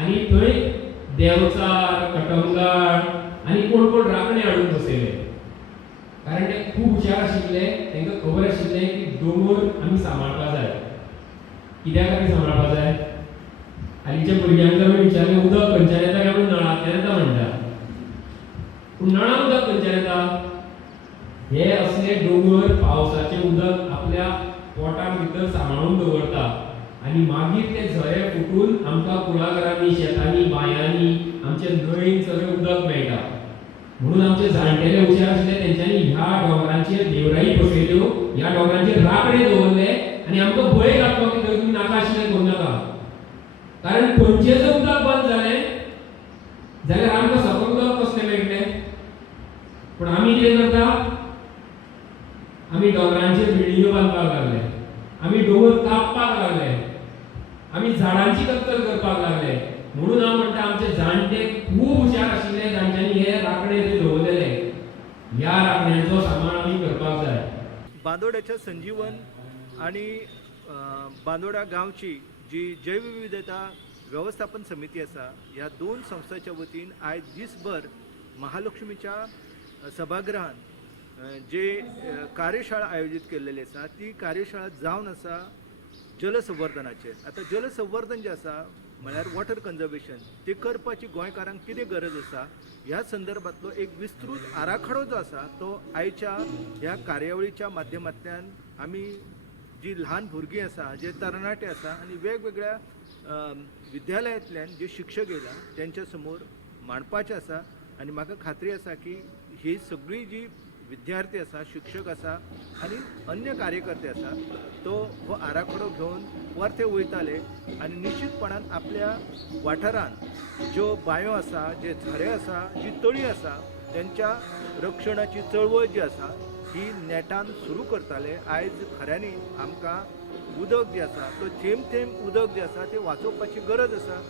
आणि थंय देवचार कटंगाळ आणि कोण कोण राखणे हाडून बसयले, कारण ते खूब हुशार आशिल्ले. तांकां खबर आशिल्लें की दोंगर आमी सांबाळपाक जाय. कित्या खातीर सांबाळपाक जाय? हालींच्या भुरग्यांक जर विचारलें उदक खंयच्यान येता काय म्हणून नळांतल्यान येता म्हणटा, पूण नळां उदक खंयच्यान येता? हे असले दोंगर पावसाचें उदक आपल्या पोटान भितर सांबाळून दवरता आनी मागीर ते झरे फुटून आमकां कुळागरांनी, शेतांनी, बांयांनी, आमच्या न्हंयेन सगळें उदक मेळटा. म्हणून आमचे जाणटेले हुशार आशिल्ले, तेंच्यांनी ह्या डोंगरांचेर देवराई बसयल्यो, ह्या डोंगरांचेर राखणे दवरले आनी आमकां भंय घातलो की थंय तुमी नाका आशिल्लें करूं नाका. कारण खंयचें जर उदक बंद जालें जाल्यार आमकां सकयल उदक कसलें मेळटलें? पूण आमी कितें करता? आमी डोंगरांचेर बिल्डिंग्यो बांदपाक लागले, आमी दोंगर कापपाक लागले, आमी झाडांची कत्तल करपाक लागले. म्हणून हांव म्हणटा आमचे जाणटे खूब हुशार आशिल्ले, जांच्यांनी हे राखणे थंय दवरलेले. ह्या राखण्यांचो सांबाळ आमी करपाक जाय. बांदोड्याच्या संजीवन आणि बांदोडा गांवची जी जैवविविधता व्यवस्थापन समिती आसा, ह्या दोन संस्थांच्या वतीन आयज दिसभर महालक्ष्मीच्या सभागृहान जे कार्यशाळा आयोजित केल्लेली आसा, ती कार्यशाळा जावन आसा जलसंवर्धनाचेर. आता जलसंवर्धन जे आसा म्हळ्यार वॉटर कन्जर्वेशन ते करपाची गोंयकारांक कितें गरज आसा ह्या संदर्भातलो एक विस्तृत आराखडो जो आसा तो आयच्या ह्या कार्यावळीच्या माध्यमांतल्यान आमी जी ल्हान भुरगीं आसा, जे तरणाटे आसा आनी वेगवेगळ्या विद्यालयांतल्यान जे शिक्षक येयला तेंच्या समोर मांडपाचें आसा. आनी म्हाका खात्री आसा की ही सगळी जी विद्यार्थी आसा, शिक्षक आसा आनी अन्य कार्यकर्ते आसा तो हो आराखडो घेवन परते वयताले आनी निश्चितपणान आपल्या वाठारांत ज्यो बांयो आसा, जे झरे आसा, जी तळी आसा त्यांच्या रक्षणाची चळवळ जी आसा ही नेटान सुरू करताले. आयज खऱ्यांनी आमकां उदक जे आसा तो थेंब थेंब उदक जे आसा ते वाचोवपाची गरज आसा.